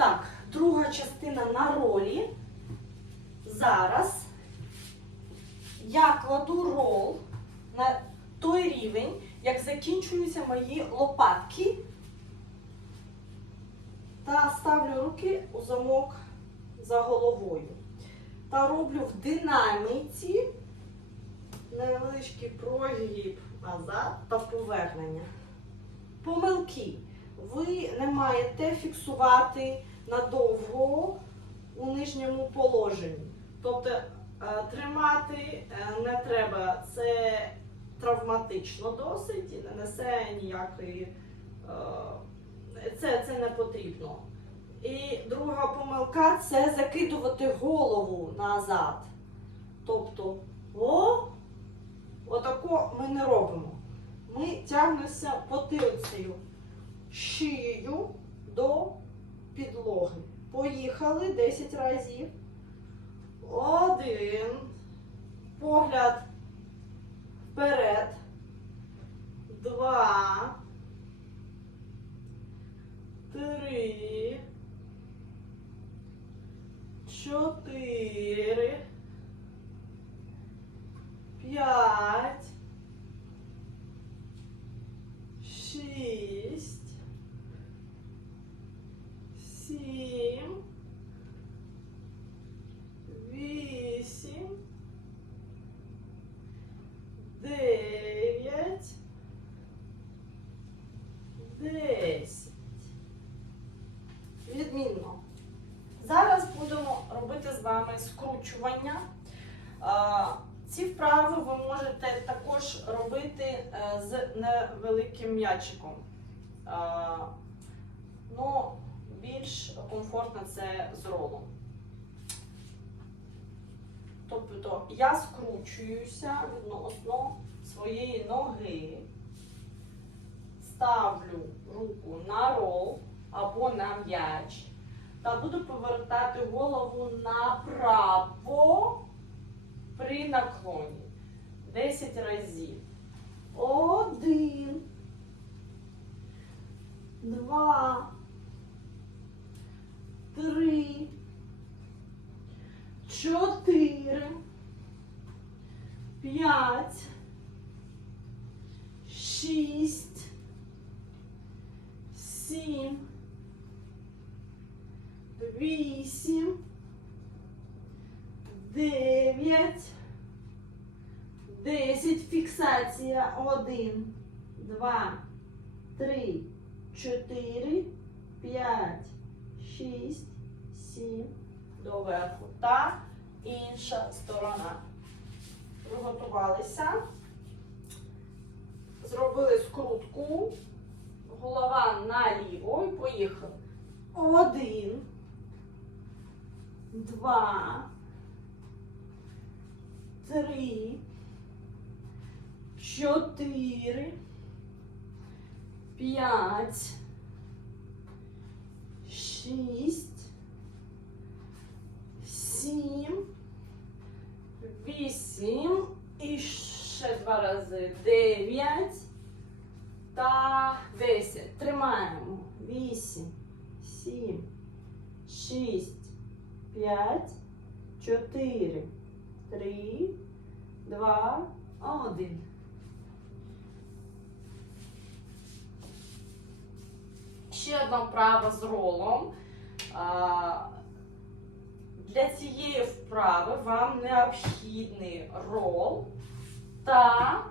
Так, друга частина на ролі. Зараз я кладу рол на той рівень, як закінчуються мої лопатки. Та ставлю руки у замок за головою. Та роблю в динаміці невеличкий прогиб назад та повернення. Помилки. Ви не маєте фіксувати надовго у нижньому положенні. Тобто е, тримати е, не треба. Це травматично досить і не несе ніякої. е, Це, це не потрібно. І друга помилка це закидувати голову назад. Тобто, о, отако ми не робимо. Ми тягнемося потилицею шиєю до підлоги. Поїхали 10 разів. Один. Погляд вперед. Два. Три. Чотири. П'ять. 10. Відмінно. Зараз будемо робити з вами скручування. Ці вправи ви можете також робити е, з невеликим м'ячиком. Ну, більш комфортно це з ролом. Тобто я скручуюся відносно своєї ноги ставлю руку на рол або на м'яч та буду повертати голову направо при наклоні 10 разів. Один. Два. Три. Чотири. П'ять. Шість. Сім. Вісім. Дев'ять. Десять. Фіксація. Один. Два. Три. Чотири. П'ять. Шість. Сім. Доверху. Та інша сторона. Приготувалися. Зробили скрутку. Голова наліво і поїхали. Один. Два. Три. Чотири. П'ять. Шість. Сім. Вісім. І ще два рази. Дев'ять. Та десять. Тримаємо. Вісім. Сім. Шість. П'ять. Чотири. Три. Два. Один. Ще одна вправа з ролом. Для цієї вправи вам необхідний рол та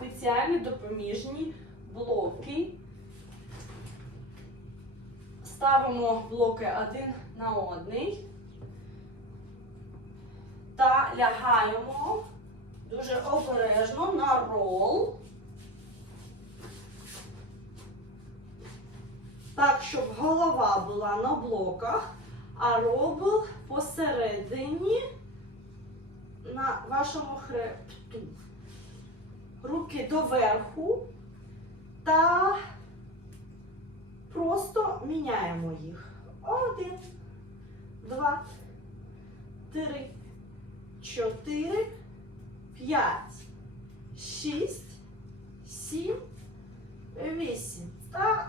спеціальні допоміжні блоки. Ставимо блоки один на одний та лягаємо дуже обережно на рол. Так, щоб голова була на блоках, а рол був посередині на вашому хребту. Руки доверху та просто міняємо їх. Один, два, три, чотири, п'ять, шість, сім, вісім. Та